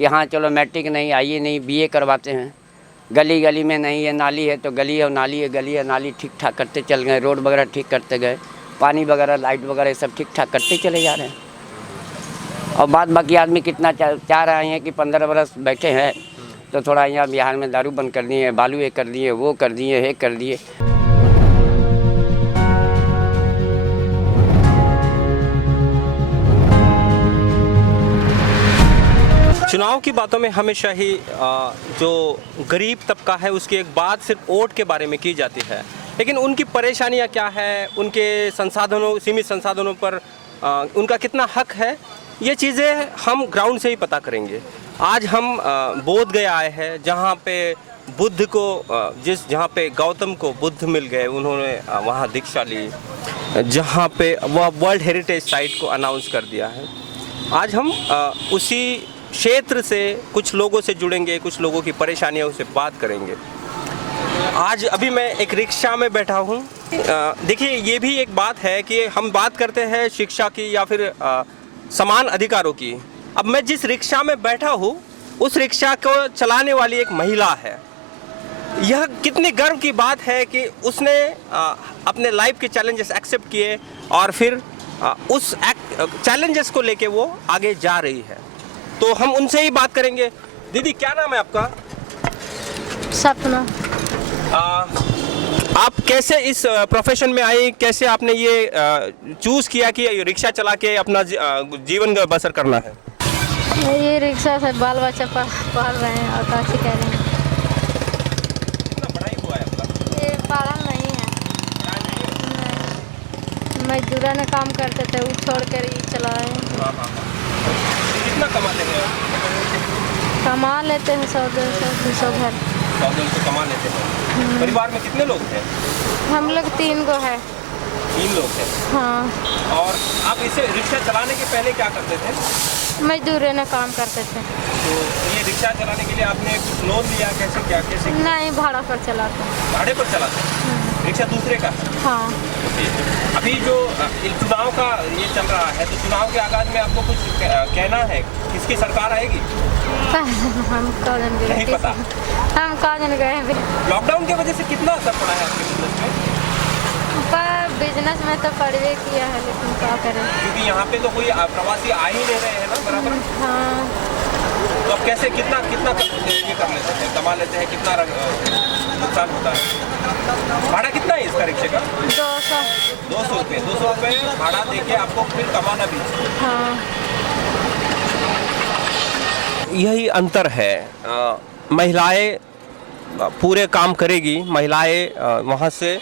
कि हाँ चलो मैट्रिक नहीं आई है नहीं बीए करवाते हैं। गली गली में नहीं है नाली है तो गली और नाली है, गली है नाली ठीक ठाक करते चल गए, रोड वगैरह ठीक करते गए, पानी वगैरह लाइट वगैरह सब ठीक ठाक करते चले जा रहे हैं। और बाद बाकी आदमी कितना चाह रहे हैं कि 15 बरस बैठे हैं तो थोड़ा यहाँ बिहार में दारू बंद कर दिए, बालू ये कर दिए, वो कर दिए, ये कर दिए। चुनाव की बातों में हमेशा ही जो गरीब तबका है उसकी एक बात सिर्फ वोट के बारे में की जाती है, लेकिन उनकी परेशानियां क्या है, उनके संसाधनों सीमित संसाधनों पर उनका कितना हक है, ये चीज़ें हम ग्राउंड से ही पता करेंगे। आज हम बोध गया आए हैं जहाँ पे बुद्ध को जहाँ पे गौतम को बुद्ध मिल गए, उन्होंने वहाँ दीक्षा ली, जहाँ पे वह वर्ल्ड हेरिटेज साइट को अनाउंस कर दिया है। आज हम उसी क्षेत्र से कुछ लोगों से जुड़ेंगे, कुछ लोगों की परेशानियों से बात करेंगे। आज अभी मैं एक रिक्शा में बैठा हूँ। देखिए ये भी एक बात है कि हम बात करते हैं शिक्षा की या फिर समान अधिकारों की। अब मैं जिस रिक्शा में बैठा हूँ उस रिक्शा को चलाने वाली एक महिला है। यह कितनी गर्व की बात है कि उसने अपने लाइफ के चैलेंजेस एक्सेप्ट किए और फिर उस चैलेंजेस को लेके वो आगे जा रही है। तो हम उनसे ही बात करेंगे। दीदी क्या नाम है आपका? सपना। आप कैसे इस प्रोफेशन में आई, कैसे आपने ये चूज किया कि ये रिक्शा चला के अपना जीवन बसर करना है? ये रिक्शा से बाल बच्चा पाल रहे हैं और काशी कह रहे हैं। कितना पढ़ाई हुआ है आपका? ये पढ़ा नहीं है, मजदूरा ने काम करते थे, वो छोड़ कर ही चला रहे हैं। कितना कमाते हैं? कमा लेते हैं 100-200 घर। 100-200 कमा लेते हैं। परिवार में कितने लोग हैं? हम लोग 3 गो है। 3 लोग हैं। हाँ। और आप इसे रिक्शा चलाने के पहले क्या करते थे? मजदूरों ने काम करते थे। तो ये रिक्शा चलाने के लिए आपने कुछ लोन लिया, कैसे? नहीं, भाड़ा पर चलाते। भाड़े पर चलाते हैं? रिक्शा दूसरे का है? हाँ। अभी जो चुनाव का ये चल रहा है तो चुनाव के आगाज में आपको कुछ कहना है, किसकी सरकार आएगी? हम कौन गए? नहीं पता। हम कौन गए? लॉकडाउन की वजह से कितना असर पड़ा है आपके बिजनेस में? बिजनेस में तो पड़वे किया है, लेकिन क्या करें, क्योंकि यहाँ पे तो कोई प्रवासी आ ही नहीं रहे हैं ना बराबर। हाँ। तो अब कैसे कितना ये कर लेते हैं, कमा लेते हैं, कितना नुकसान होता है? भाड़ा कितना है इसका रिक्शे का? 200 रुपये। 200 रुपये भाड़ा देके आपको फिर कमाना भी। हाँ। यही अंतर है। महिलाएं पूरे काम करेगी, महिलाएं वहाँ से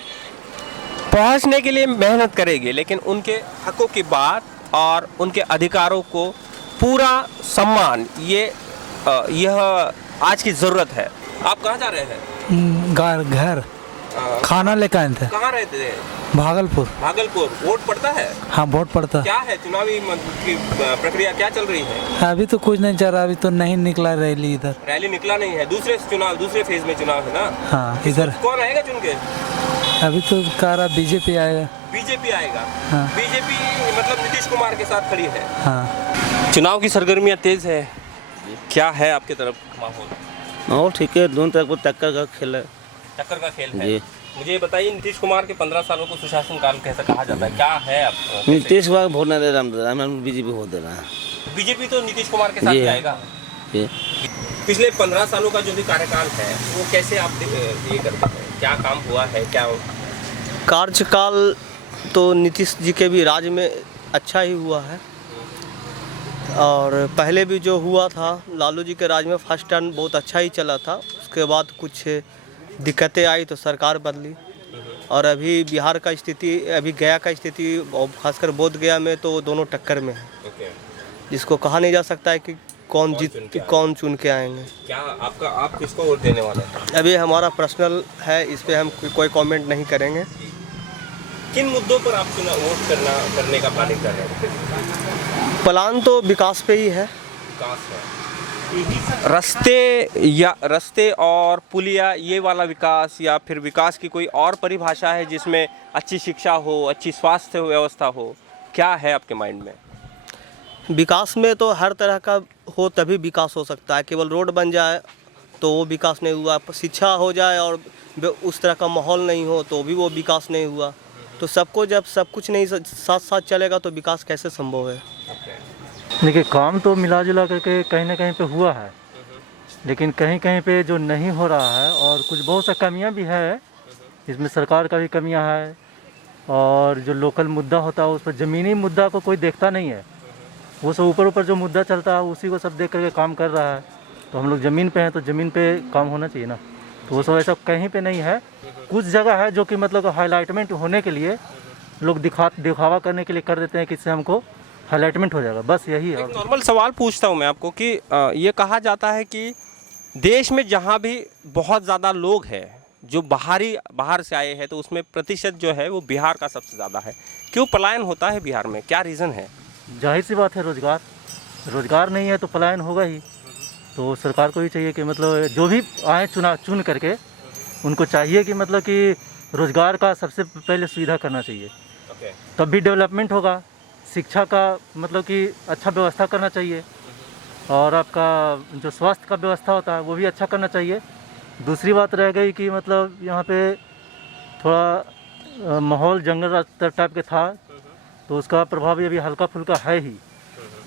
पहुँचने के लिए मेहनत करेगी, लेकिन उनके हकों की बात और उनके अधिकारों को पूरा सम्मान यह आज की ज़रूरत है। आप कहाँ जा रहे हैं? घर खाना लेकर आए थे। कहाँ रहते थे? भागलपुर। वोट पड़ता है? हाँ, वोट पड़ता है। क्या है चुनावी की प्रक्रिया क्या चल रही है? अभी तो कुछ नहीं चल रहा, अभी तो नहीं निकला रैली इधर। रैली निकला नहीं है, दूसरे फेज में चुनाव है ना? हाँ, इधर कौन आएगा चुन के? अभी तो कह रहा बीजेपी आएगा। बीजेपी आएगा? हाँ। बीजेपी मतलब नीतीश कुमार के साथ खड़ी है। हाँ। चुनाव की सरगर्मियाँ तेज है, क्या है आपके तरफ माहौल? ठीक है, दोनों तरफ टक्कर का खेल है। टक्कर का खेल है। मुझे ये बताइए, नीतीश कुमार के 15 सालों को सुशासन काल कैसा कहा जाता है, क्या है आप? नीतीश कुमार वोट नहीं दे रहा, हम बीजेपी वोट दे रहा है। बीजेपी तो नीतीश कुमार के साथ ही आएगा। पिछले 15 सालों का जो भी कार्यकाल है वो कैसे आप ये करते हैं, क्या काम हुआ है? क्या कार्यकाल तो नीतीश जी के भी राज में अच्छा ही हुआ है, और पहले भी जो हुआ था लालू जी के राज में फर्स्ट टर्म बहुत अच्छा ही चला था। उसके बाद कुछ दिक्कतें आई तो सरकार बदली, और अभी बिहार का स्थिति, अभी गया का स्थिति और खासकर बोध गया में तो दोनों टक्कर में है, जिसको कहा नहीं जा सकता है कि कौन चुन के आएंगे। क्या आप किसको वोट देने वाले हैं? अभी हमारा पर्सनल है, इस पे हम कोई कमेंट नहीं करेंगे। किन मुद्दों पर आप वोट करने का प्लानिंग कर रहे हैं? प्लान तो विकास पे ही है। विकास है, रास्ते और पुलिया, ये वाला विकास, या फिर विकास की कोई और परिभाषा है जिसमें अच्छी शिक्षा हो, अच्छी स्वास्थ्य व्यवस्था हो, क्या है आपके माइंड में? विकास में तो हर तरह का हो तभी विकास हो सकता है। केवल रोड बन जाए तो वो विकास नहीं हुआ, शिक्षा हो जाए और उस तरह का माहौल नहीं हो तो भी वो विकास नहीं हुआ। तो सबको जब सब कुछ नहीं साथ साथ चलेगा तो विकास कैसे संभव है। देखिए काम तो मिला जुला करके कहीं ना कहीं पे हुआ है, लेकिन कहीं कहीं पे जो नहीं हो रहा है और कुछ बहुत सा कमियां भी है, इसमें सरकार का भी कमियां है और जो लोकल मुद्दा होता है उस पर ज़मीनी मुद्दा को कोई देखता नहीं है। वो सब ऊपर ऊपर जो मुद्दा चलता है उसी को सब देख करके काम कर रहा है। तो हम लोग ज़मीन पे हैं तो ज़मीन पे काम होना चाहिए ना, तो वो सब ऐसा कहीं पे नहीं है। कुछ जगह है जो कि मतलब हाईलाइटमेंट होने के लिए लोग दिखावा करने के लिए कर देते हैं कि इससे हमको हाईलाइटमेंट हो जाएगा, बस यही है। एक नॉर्मल सवाल पूछता हूँ मैं आपको कि ये कहा जाता है कि देश में जहाँ भी बहुत ज़्यादा लोग हैं जो बाहर से आए हैं तो उसमें प्रतिशत जो है वो बिहार का सबसे ज़्यादा है। क्यों पलायन होता है बिहार में, क्या रीज़न है? जाहिर सी बात है, रोज़गार नहीं है तो पलायन होगा ही। तो सरकार को ही चाहिए कि मतलब जो भी आए चुन करके उनको चाहिए कि मतलब कि रोज़गार का सबसे पहले सुविधा करना चाहिए, तब भी डेवलपमेंट होगा। शिक्षा का मतलब कि अच्छा व्यवस्था करना चाहिए और आपका जो स्वास्थ्य का व्यवस्था होता है वो भी अच्छा करना चाहिए। दूसरी बात रह गई कि मतलब यहाँ पे थोड़ा माहौल जंगल राज टाइप के था तो उसका प्रभाव भी अभी हल्का फुल्का है ही।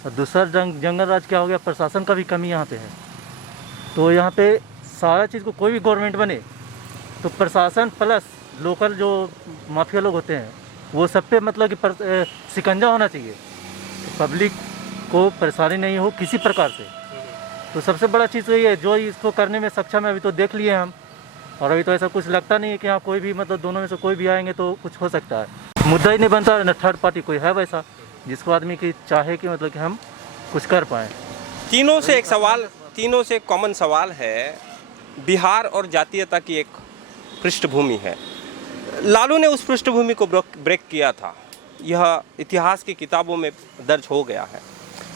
और दूसरा जंगल राज क्या हो गया, प्रशासन का भी कमी यहाँ पे है। तो यहाँ पे सारा चीज़ को कोई भी गवर्नमेंट बने तो प्रशासन प्लस लोकल जो माफिया लोग होते हैं वो सब पे मतलब कि शिकंजा होना चाहिए, तो पब्लिक को परेशानी नहीं हो किसी प्रकार से। तो सबसे बड़ा चीज़ तो ये है, जो इसको करने में सक्षम है अभी तो देख लिए हम, और अभी तो ऐसा कुछ लगता नहीं है कि हाँ कोई भी मतलब दोनों में से कोई भी आएंगे तो कुछ हो सकता है। मुद्दा ही नहीं बनता है, न थर्ड पार्टी कोई है वैसा जिसको आदमी की चाहे कि मतलब कि हम कुछ कर पाएँ। तीनों से एक कॉमन सवाल है, बिहार और जातीयता की एक पृष्ठभूमि है। लालू ने उस पृष्ठभूमि को ब्रेक किया था, यह इतिहास की किताबों में दर्ज हो गया है।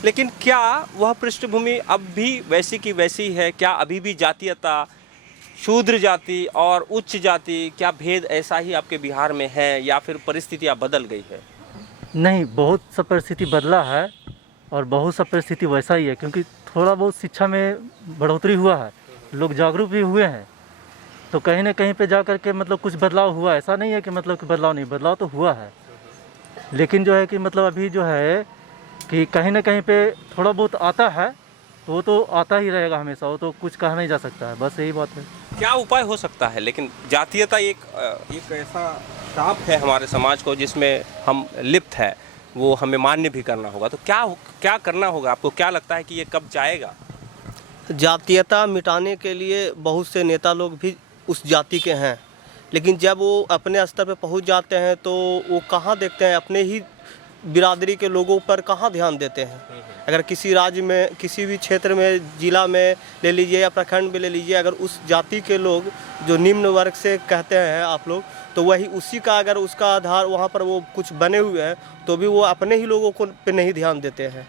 लेकिन क्या वह पृष्ठभूमि अब भी वैसी की वैसी है? क्या अभी भी जातीयता, शूद्र जाति और उच्च जाति, क्या भेद ऐसा ही आपके बिहार में है या फिर परिस्थितियाँ बदल गई है? नहीं, बहुत सा परिस्थिति बदला है और बहुत सा परिस्थिति वैसा ही है, क्योंकि थोड़ा बहुत शिक्षा में बढ़ोतरी हुआ है, लोग जागरूक भी हुए हैं। तो कहीं ना कहीं पे जा कर के मतलब कुछ बदलाव हुआ, ऐसा नहीं है कि मतलब कि बदलाव तो हुआ है। लेकिन जो है कि मतलब अभी जो है कि कहीं ना कहीं पे थोड़ा बहुत आता है तो वो तो आता ही रहेगा हमेशा, वो तो कुछ कहा नहीं जा सकता है, बस यही बात है। क्या उपाय हो सकता है? लेकिन जातीयता एक ऐसा श्राप है हमारे समाज को जिसमें हम लिप्त है, वो हमें मान्य भी करना होगा। तो क्या करना होगा? आपको क्या लगता है कि ये कब जाएगा? जातीयता मिटाने के लिए बहुत से नेता लोग भी उस जाति के हैं, लेकिन जब वो अपने स्तर पर पहुंच जाते हैं तो वो कहाँ देखते हैं, अपने ही बिरादरी के लोगों पर कहाँ ध्यान देते हैं। अगर किसी राज्य में, किसी भी क्षेत्र में, जिला में ले लीजिए या प्रखंड में ले लीजिए, अगर उस जाति के लोग जो निम्न वर्ग से कहते हैं आप लोग, तो वही उसी का अगर उसका आधार वहाँ पर वो कुछ बने हुए हैं तो भी वो अपने ही लोगों को पे नहीं ध्यान देते हैं।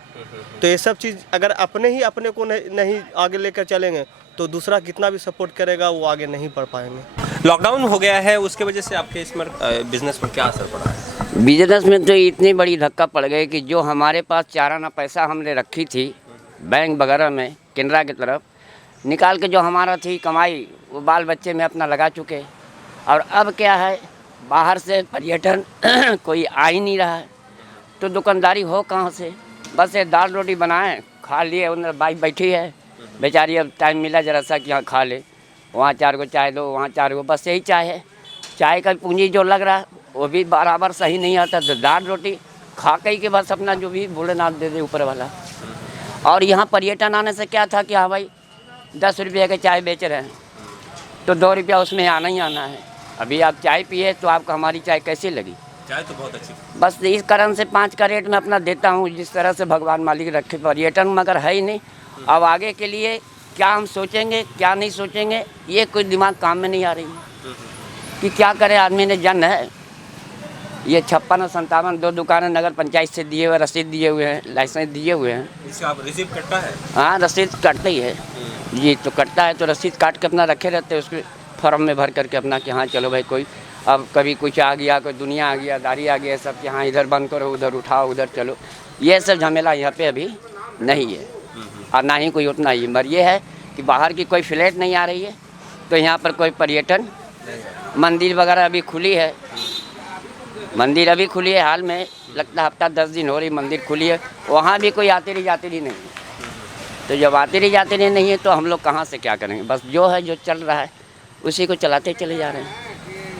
तो ये सब चीज़ अगर अपने को नहीं आगे लेकर चलेंगे तो दूसरा कितना भी सपोर्ट करेगा वो आगे नहीं बढ़ पाएंगे। लॉकडाउन हो गया है, उसके वजह से आपके इसमें बिजनेस पर क्या असर पड़ा है? बिजनेस में तो इतनी बड़ी धक्का पड़ गई कि जो हमारे पास चाराना पैसा हमने रखी थी बैंक वगैरह में, केनरा की तरफ निकाल के जो हमारा थी कमाई वो बाल बच्चे में अपना लगा चुके। और अब क्या है, बाहर से पर्यटन कोई आ ही नहीं रहा है, तो दुकानदारी हो कहाँ से? बस ये दाल रोटी बनाएं, खा लिए, उन्हें बाइक बैठी है बेचारी, अब टाइम मिला जरा सा कि यहाँ खा ले, वहाँ 4 को चाय दो, वहाँ 4 को, बस यही चाय है। चाय का पूंजी जो लग रहा है वो भी बराबर सही नहीं आता, तो दाल रोटी खा के ही के बस अपना जो भी भोलेनाथ दे दे ऊपर वाला। और यहाँ पर्यटन आने से क्या था कि हाँ भाई 10 रुपये के चाय बेच रहे हैं तो 2 रुपया उसमें आना ही आना है। अभी आप चाय पिए तो आपको हमारी चाय कैसी लगी? चाय तो बहुत अच्छी। बस इस कारण से 5 का रेट में अपना देता हूँ, जिस तरह से भगवान मालिक रखे। पर्यटन मगर है ही नहीं। अब आगे के लिए क्या हम सोचेंगे, क्या नहीं सोचेंगे, ये कोई दिमाग काम में नहीं आ रही है कि क्या करे आदमी ने। जन है ये 56 और 57 2 दुकानें नगर पंचायत से दिए हुए, रसीद दिए हुए हैं, लाइसेंस दिए हुए हैं। इससे आप रिसीव कटता है? हाँ, रसीद कटता ही है जी, तो कटता है तो रसीद काट के अपना रखे रहते हैं उसके फॉर्म में भर करके अपना कि हाँ चलो भाई कोई अब कभी कुछ आ गया, कोई दुनिया आ गया, दारी आ गया, सब कि हाँ इधर बंद करो, उधर उठाओ, उधर चलो, ये सब झमेला यहाँ पे अभी नहीं है। और ना ही कोई उतना ही। मगर ये है कि बाहर की कोई फ्लैट नहीं आ रही है, तो यहाँ पर कोई पर्यटन, मंदिर वगैरह अभी खुली है, मंदिर अभी खुली है हाल में, लगता है हफ्ता 10 दिन हो रही मंदिर खुली है, वहाँ भी कोई आते रही जाते रही नहीं है। तो जब आते रही जाते रही नहीं है तो हम लोग कहाँ से क्या करेंगे? बस जो है जो चल रहा है उसी को चलाते चले जा रहे हैं।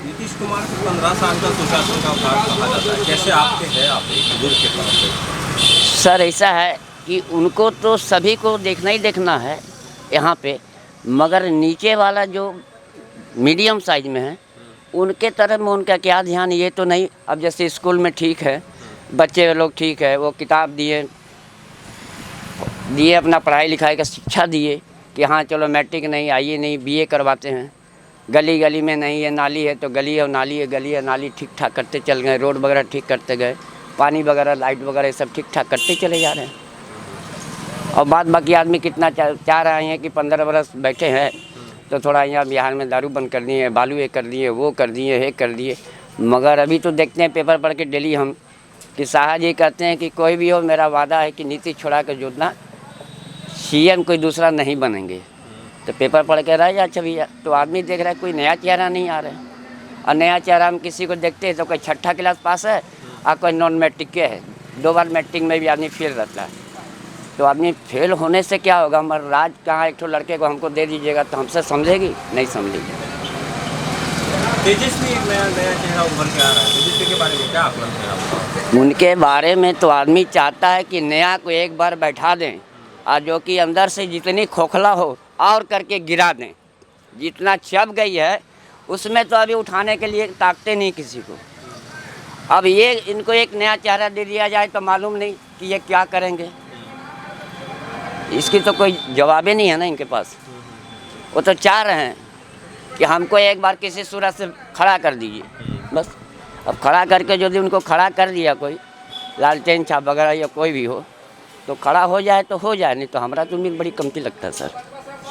नीतीश कुमार को 15 साल का सुशासन का भार कहा जाता है, कैसे आपके हैं आप एक बुजुर्ग के तौर पे? सर ऐसा है कि उनको तो सभी को देखना ही देखना है यहाँ पे, मगर नीचे वाला जो मीडियम साइज में है उनके तरफ में उनका क्या ध्यान ये तो नहीं। अब जैसे स्कूल में ठीक है, बच्चे लोग ठीक है, वो किताब दिए अपना पढ़ाई लिखाई का शिक्षा दिए कि हाँ चलो मैट्रिक नहीं, आइए नहीं, बीए करवाते हैं। गली गली में नहीं है, नाली है तो गली है, नाली है, गली है, नाली ठीक ठाक करते चल गए, रोड वगैरह ठीक करते गए, पानी वगैरह लाइट वगैरह सब ठीक ठाक करते चले जा रहे हैं। और बाद बाकी आदमी कितना चाह रहे हैं कि 15 बरस बैठे हैं तो थोड़ा यहाँ बिहार में दारू बंद कर दिए, बालू ये कर दिए, वो कर दिए, ये कर दिए। मगर अभी तो देखते हैं पेपर पढ़ के डेली हम कि शाह जी कहते हैं कि कोई भी हो, मेरा वादा है कि नीति छोड़ा कर जोतना सीएम कोई दूसरा नहीं बनेंगे। तो पेपर पढ़ के रह जा भैया, तो आदमी देख रहा है कोई नया चेहरा नहीं आ रहा है। और नया चेहरा हम किसी को देखते हैं तो कोई 6ठा क्लास पास है और कोई नॉन मैट्रिक के है, 2 बार मैट्रिक में भी आदमी फेल रहता है। तो आदमी फेल होने से क्या होगा? हमारा राज कहाँ, एक ठो लड़के को हमको दे दीजिएगा तो हमसे समझेगी? नहीं समझेगी। तेजस्वी नया चेहरा उभर के आ रहा है, तेजस्वी के बारे में क्या आकलन है आपका? उनके बारे में तो आदमी चाहता है कि नया को एक बार बैठा दें और जो कि अंदर से जितनी खोखला हो और करके गिरा दें। जितना चब गई है उसमें तो अभी उठाने के लिए ताकते नहीं किसी को। अब ये इनको एक नया चेहरा दे दिया जाए तो मालूम नहीं कि ये क्या करेंगे, इसकी तो कोई जवाब ही नहीं है ना इनके पास। वो तो चाह रहे हैं कि हमको एक बार किसी सूरत से खड़ा कर दीजिए बस। अब खड़ा करके यदि उनको खड़ा कर दिया कोई लालटेन छाप वगैरह या कोई भी हो तो खड़ा हो जाए तो हो जाए, नहीं तो हमारा तो उम्मीद बड़ी कमती लगता है सर।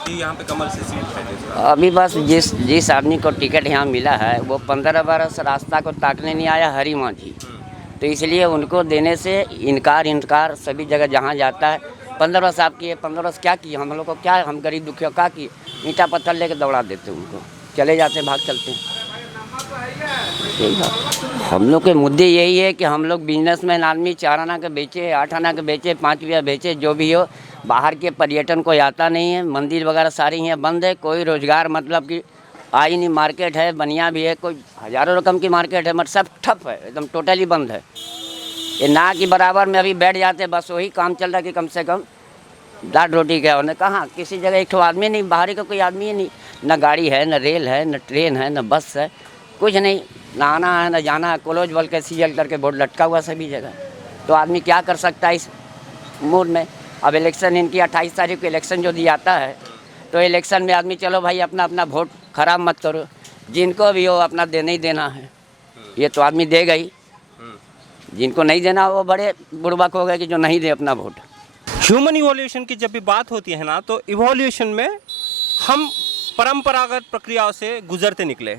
यहाँ पे कमल से सीट है अभी बस जिस आदमी को टिकट यहाँ मिला है वो 15 बरस रास्ता को ताकने नहीं आया, हरी माझी, तो इसलिए उनको देने से इनकार सभी जगह जहाँ जाता है। 15 बरस आप किए, 15 बरस क्या किए? हम लोग को क्या, हम गरीब दुखिया क्या किए? ईंटा पत्थर लेके दौड़ा देते उनको, चले जाते भाग चलते हैं। यही बात हम लोग के मुद्दे यही है कि हम लोग बिजनेसमैन आदमी 4 आना के बेचे, 8 आना के बेचे, 5 रुपया बेचे, जो भी हो। बाहर के पर्यटन कोई आता नहीं है, मंदिर वगैरह सारी यहाँ बंद है, कोई रोज़गार मतलब कि आई नहीं। मार्केट है, बनिया भी है, कोई हज़ारों रकम की मार्केट है, मगर सब ठप है, एकदम टोटली बंद है। ये ना कि बराबर में अभी बैठ जाते, बस वही काम चल रहा है कि कम से कम दाल रोटी क्या होने। कहाँ किसी जगह एक ठो आदमी नहीं, बाहरी का कोई आदमी ही नहीं, ना गाड़ी है, ना रेल है, ना ट्रेन है, ना बस है, कुछ नहीं, ना आना है ना जाना है। कॉलेज बल के सीएल करके बोर्ड लटका हुआ सभी जगह। तो आदमी क्या कर सकता है इस मूड में? अब इलेक्शन इनकी 28 तारीख को इलेक्शन जो दिया आता है तो इलेक्शन में आदमी चलो भाई अपना अपना वोट खराब मत करो, जिनको भी हो अपना देना ही देना है। ये तो आदमी देगा ही, जिनको नहीं देना वो बड़े बुड़बक हो गए कि जो नहीं दे अपना वोट। ह्यूमन इवोल्यूशन की जब भी बात होती है ना, तो इवोल्यूशन में हम परंपरागत प्रक्रियाओं से गुजरते निकले।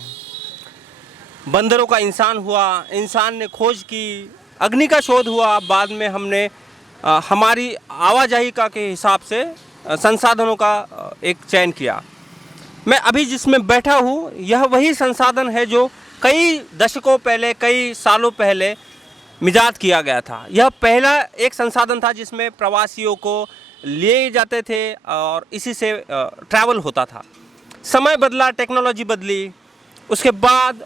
बंदरों का इंसान हुआ, इंसान ने खोज की, अग्नि का शोध हुआ, बाद में हमने हमारी आवाजाही का के हिसाब से संसाधनों का एक चयन किया। मैं अभी जिसमें बैठा हूँ यह वही संसाधन है जो कई दशकों पहले, कई सालों पहले मिजाद किया गया था। यह पहला एक संसाधन था जिसमें प्रवासियों को लिए जाते थे और इसी से ट्रैवल होता था। समय बदला, टेक्नोलॉजी बदली, उसके बाद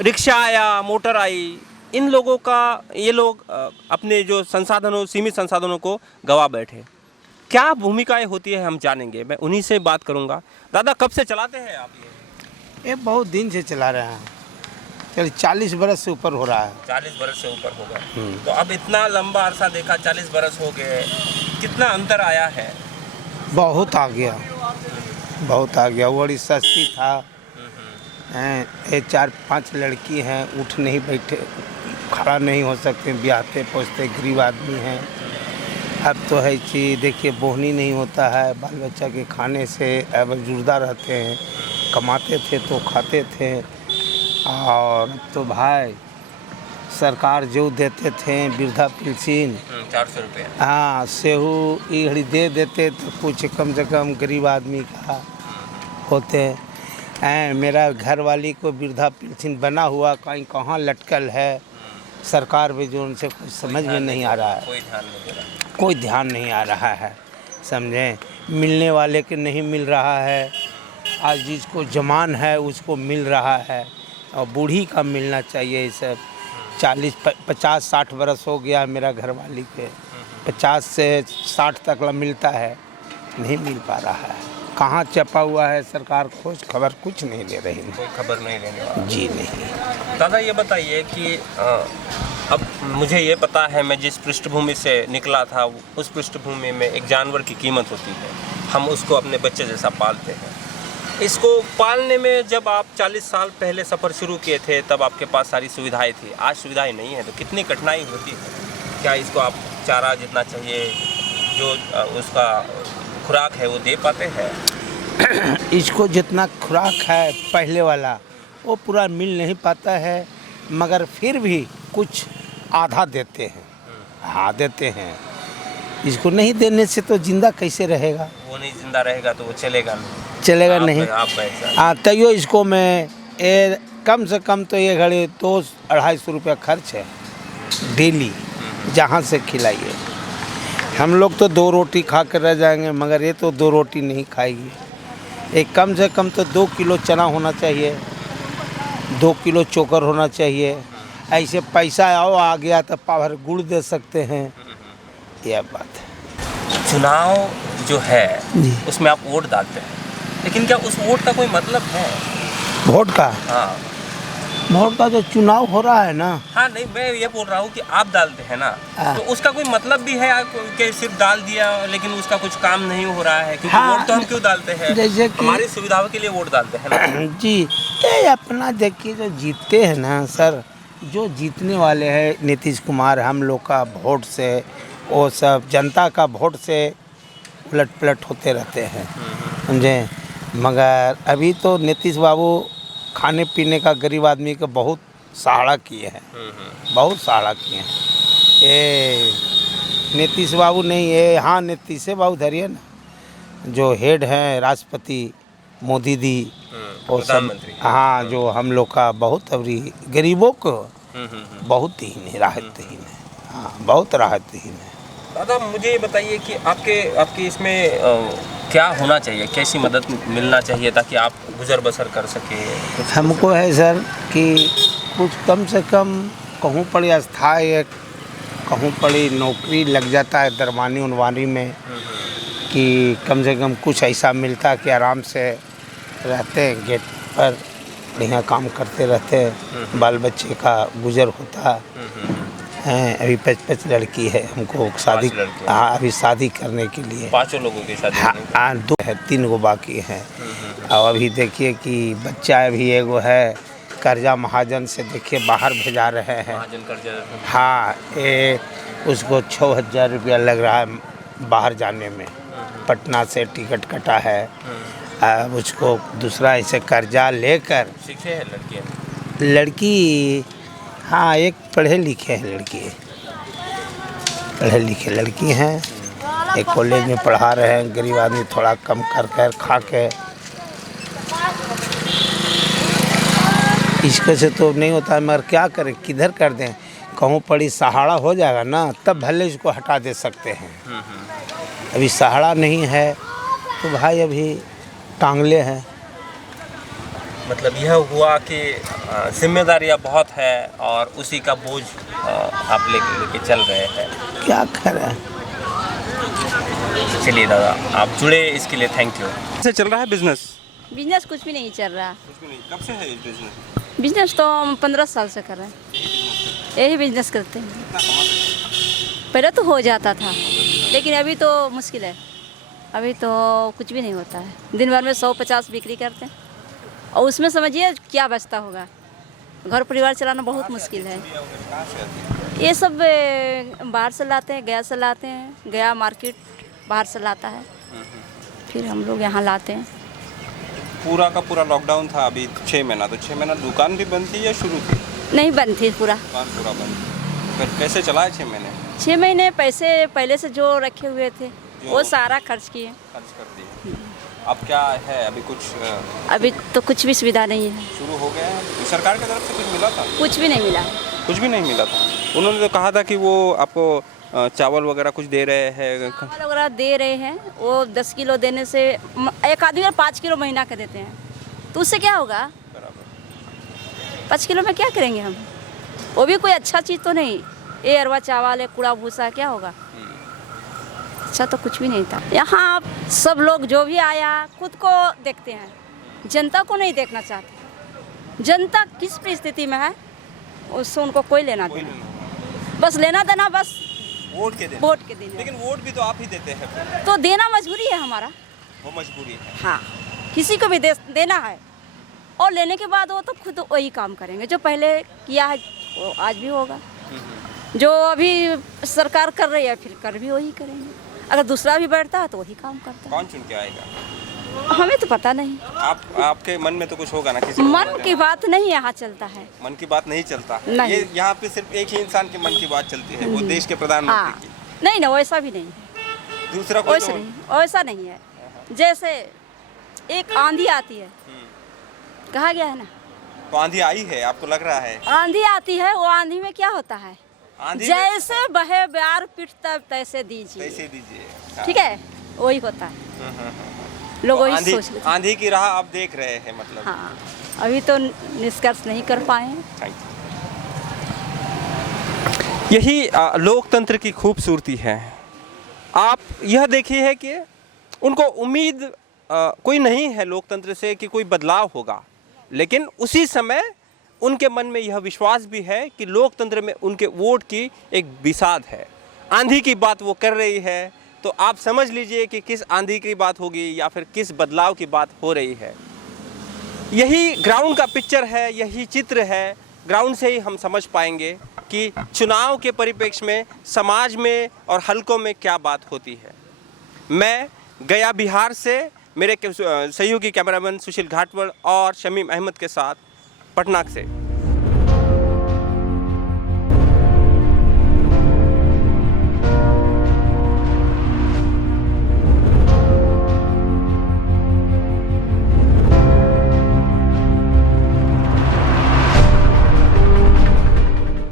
रिक्शा आया, मोटर आई। इन लोगों का, ये लोग अपने जो संसाधनों, सीमित संसाधनों को गवा बैठे। क्या भूमिकाएं होती है हम जानेंगे, मैं उन्हीं से बात करूंगा। दादा कब से चलाते हैं आप ये? बहुत दिन से चला रहे हैं, चल 40 बरस से ऊपर हो रहा है। 40 बरस से ऊपर होगा। तो अब इतना लंबा अरसा देखा, 40 बरस हो गए, कितना अंतर आया है? बहुत आ गया, बहुत आ गया। बड़ी सस्ती था, 4-5 लड़की हैं, उठ नहीं बैठे, खड़ा नहीं हो सकते, ब्याहते पोसते गरीब आदमी हैं। अब तो है कि देखिए बोहनी नहीं होता है, बाल बच्चा के खाने से अब जुर्दा रहते हैं, कमाते थे तो खाते थे। और अब तो भाई सरकार जो देते थे वृद्धा पेंशन 400 रुपये। हाँ सेहू ये घड़ी दे देते तो कुछ कम से कम गरीब आदमी का होते हैं। मेरा घर वाली को वृद्धा पेंशन बना हुआ कहीं कहाँ लटकल है, सरकार भी जो उनसे कुछ समझ में नहीं आ रहा है, कोई ध्यान नहीं दे रहा। कोई ध्यान नहीं आ रहा है, समझे। मिलने वाले के नहीं मिल रहा है, आज जिसको जवान है उसको मिल रहा है और बूढ़ी का मिलना चाहिए। ये सब 40-50-60 बरस हो गया मेरा घर वाली के, 50 से 60 तक ला मिलता है, नहीं मिल पा रहा है। कहाँ छपा हुआ है, सरकार खोज खबर कुछ नहीं ले रही है। कोई खबर नहीं लेने वाला। जी नहीं। दादा ये बताइए कि अब मुझे ये पता है, मैं जिस पृष्ठभूमि से निकला था उस पृष्ठभूमि में एक जानवर की कीमत होती है, हम उसको अपने बच्चे जैसा पालते हैं। इसको पालने में जब आप 40 साल पहले सफ़र शुरू किए थे तब आपके पास सारी सुविधाएं थी, आज सुविधाएं नहीं है तो कितनी कठिनाई होती है। क्या इसको आप चारा जितना चाहिए, जो उसका खुराक है वो दे पाते हैं? इसको जितना खुराक है पहले वाला वो पूरा मिल नहीं पाता है, मगर फिर भी कुछ आधा देते हैं। हाँ देते हैं। इसको नहीं देने से तो जिंदा कैसे रहेगा? वो नहीं जिंदा रहेगा तो वो चलेगा नहीं। चलेगा नहीं। आप पैसा हाँ तैयो इसको मैं कम से कम तो ये घड़ी 200-250 रुपया खर्च है डेली, जहाँ से खिलाइए। हम लोग तो 2 रोटी खा कर रह जाएंगे, मगर ये तो 2 रोटी नहीं खाएगी। एक कम से कम तो 2 किलो चना होना चाहिए, 2 किलो चोकर होना चाहिए। ऐसे पैसा आओ आ गया तो पावर गुड़ दे सकते हैं, यह बात है। चुनाव जो है जी। उसमें आप वोट डालते हैं, लेकिन क्या उस वोट का कोई मतलब है? वोट का? हाँ वोट का जो चुनाव हो रहा है ना। हाँ नहीं, मैं ये बोल रहा हूँ कि आप डालते हैं ना, हाँ। तो उसका कोई मतलब भी है कि सिर्फ डाल दिया लेकिन उसका कुछ काम नहीं हो रहा है? क्योंकि हाँ, वोट तो हम क्यों डालते हैं? जैसे कि हमारी सुविधाओं के लिए वोट डालते हैं ना। जी ये अपना देखिए, जो जीतते हैं ना सर, जो जीतने वाले हैं नीतीश कुमार, हम लोग का वोट से, वो सब जनता का वोट से उलट पलट होते रहते हैं, समझे। मगर अभी तो नीतीश बाबू खाने पीने का गरीब आदमी का बहुत सहारा किए हैं, बहुत सहारा किए हैं। ये नीतीश बाबू नहीं, ये हाँ नीतीश बाबू धरिए ना, जो हेड हैं राष्ट्रपति मोदी दी, और सब प्रधानमंत्री। हाँ जो हम लोग का बहुत अभी गरीबों को बहुत ही राहत ही है। हाँ बहुत राहत ही है। दादा मुझे ये बताइए कि आपके इसमें क्या होना चाहिए, कैसी मदद मिलना चाहिए ताकि आप गुजर बसर कर सके? हमको है सर कि कुछ कम से कम कहूँ पड़ी अस्थायी, कहूँ पड़ी नौकरी लग जाता है दरबानी उनवानी में, कि कम से कम कुछ ऐसा मिलता कि आराम से रहते हैं, गेट पर बढ़िया काम करते रहते हैं, बाल बच्चे का गुजर होता है। अभी 5 लड़की है हमको शादी, हाँ अभी शादी करने के लिए 5 लोगों के साथ। हाँ 2 है, 3 गो बाकी हैं। और अभी देखिए कि बच्चा अभी एगो है कर्जा महाजन से देखिए बाहर भेजा रहे हैं। महाजन कर्जा। हाँ ये उसको 6000 रुपया लग रहा है बाहर जाने में, पटना से टिकट कटा है। अब उसको दूसरा ऐसे कर्जा लेकर सीखे है लड़कियाँ? लड़की हाँ एक पढ़े लिखे हैं लड़की, पढ़े लिखे लड़की हैं, एक कॉलेज में पढ़ा रहे हैं। गरीब आदमी थोड़ा कम कर कर खा के, इसके से तो नहीं होता है, मगर क्या करें, किधर कर दें। कहूँ पड़ी सहारा हो जाएगा ना तब भले इसको हटा दे सकते हैं। अभी सहारा नहीं है तो भाई अभी टांगले हैं। मतलब यह हुआ कि जिम्मेदारियां बहुत है और उसी का बोझ आप लेके चल रहे हैं। क्या करें। चलिए दादा आप जुड़े इसके लिए थैंक यू। कैसे चल रहा है बिजनेस? बिजनेस कुछ भी नहीं चल रहा। कुछ भी नहीं। कब से है ये बिजनेस? बिजनेस तो हम 15 साल से कर रहे हैं, यही बिजनेस करते हैं। पहले तो हो जाता था लेकिन अभी तो मुश्किल है, अभी तो कुछ भी नहीं होता है। दिन भर में 100-50 बिक्री करते हैं और उसमें समझिए क्या बचता होगा। घर परिवार चलाना बहुत मुश्किल है। ये सब बाहर से लाते हैं, गया से लाते हैं, गया मार्केट बाहर से लाता है, फिर हम लोग यहाँ लाते हैं। पूरा का पूरा लॉकडाउन था अभी 6 महीना, तो 6 महीना दुकान भी बंद थी या शुरू थी? नहीं बंद थी पूरा। दुकान पूरा बंद। फिर कैसे चलाए 6 महीने? 6 महीने पैसे पहले से जो रखे हुए थे वो सारा खर्च किए। खर्च कर दिए। अब क्या है, अभी कुछ अभी तो कुछ भी सुविधा नहीं है, शुरू हो गया है? तो सरकार की तरफ से कुछ मिला था? कुछ भी नहीं मिला है। कुछ भी नहीं मिला था। उन्होंने तो कहा था कि वो आपको चावल वगैरह कुछ दे रहे हैं। चावल वगैरह दे रहे हैं, वो 10 किलो देने से एक आदमी को 5 किलो महीना का देते हैं, तो उससे क्या होगा? 5 किलो में क्या करेंगे हम? वो भी कोई अच्छा चीज़ तो नहीं, ये अरवा चावल है, कूड़ा भूसा, क्या होगा? अच्छा तो कुछ भी नहीं था। यहाँ सब लोग जो भी आया खुद को देखते हैं, जनता को नहीं देखना चाहते। जनता किस परिस्थिति में है उससे उनको कोई लेना देना, बस लेना देना बस वोट के दिन। वोट के दिन है। लेकिन वोट भी तो आप ही देते हैं फिर। तो देना मजबूरी है हमारा। वो मजबूरी है। हाँ, किसी को भी देना है, और लेने के बाद वो तो खुद वही काम करेंगे जो पहले किया है, वो आज भी होगा। जो अभी सरकार कर रही है फिर कर भी वही करेंगे, अगर दूसरा भी बैठता है तो वही काम करता है। कौन चुन के आएगा? हमें तो पता नहीं। आपके मन में तो कुछ होगा ना? किसी मन की बात नहीं यहाँ चलता है। मन की बात नहीं चलता। नहीं। ये यहाँ पे सिर्फ एक ही इंसान के मन की बात चलती है, वो देश के प्रधानमंत्री हाँ, की। नहीं ना, वैसा भी नहीं है। दूसरा कोई वैसा तो नहीं, वैसा नहीं है। जैसे एक आंधी आती है, कहा गया है ना, तो आंधी आई है, आपको लग रहा है? आंधी आती है, वो आंधी में क्या होता है? आंधी जैसे बहे ब्यार पीठ तब तैसे दीजिए, पैसे दीजिए। ठीक है, वही होता है। लोग वही आंधी सोच लेते हैं। आंधी की राह आप देख रहे हैं मतलब। हाँ, अभी तो निष्कर्ष नहीं कर पाए हैं। Thank you. यही लोकतंत्र की खूबसूरती है। आप यह देखिए है कि उनको उम्मीद कोई नहीं है लोकतंत्र से कि कोई बदलाव होगा, लेकिन उसी समय उनके मन में यह विश्वास भी है कि लोकतंत्र में उनके वोट की एक बिसात है। आंधी की बात वो कर रही है, तो आप समझ लीजिए कि किस आंधी की बात होगी या फिर किस बदलाव की बात हो रही है। यही ग्राउंड का पिक्चर है, यही चित्र है। ग्राउंड से ही हम समझ पाएंगे कि चुनाव के परिप्रेक्ष्य में समाज में और हलकों में क्या बात होती है। मैं गया बिहार से मेरे सहयोगी कैमरामैन सुशील घाटवड़ और शमीम अहमद के साथ पटना से।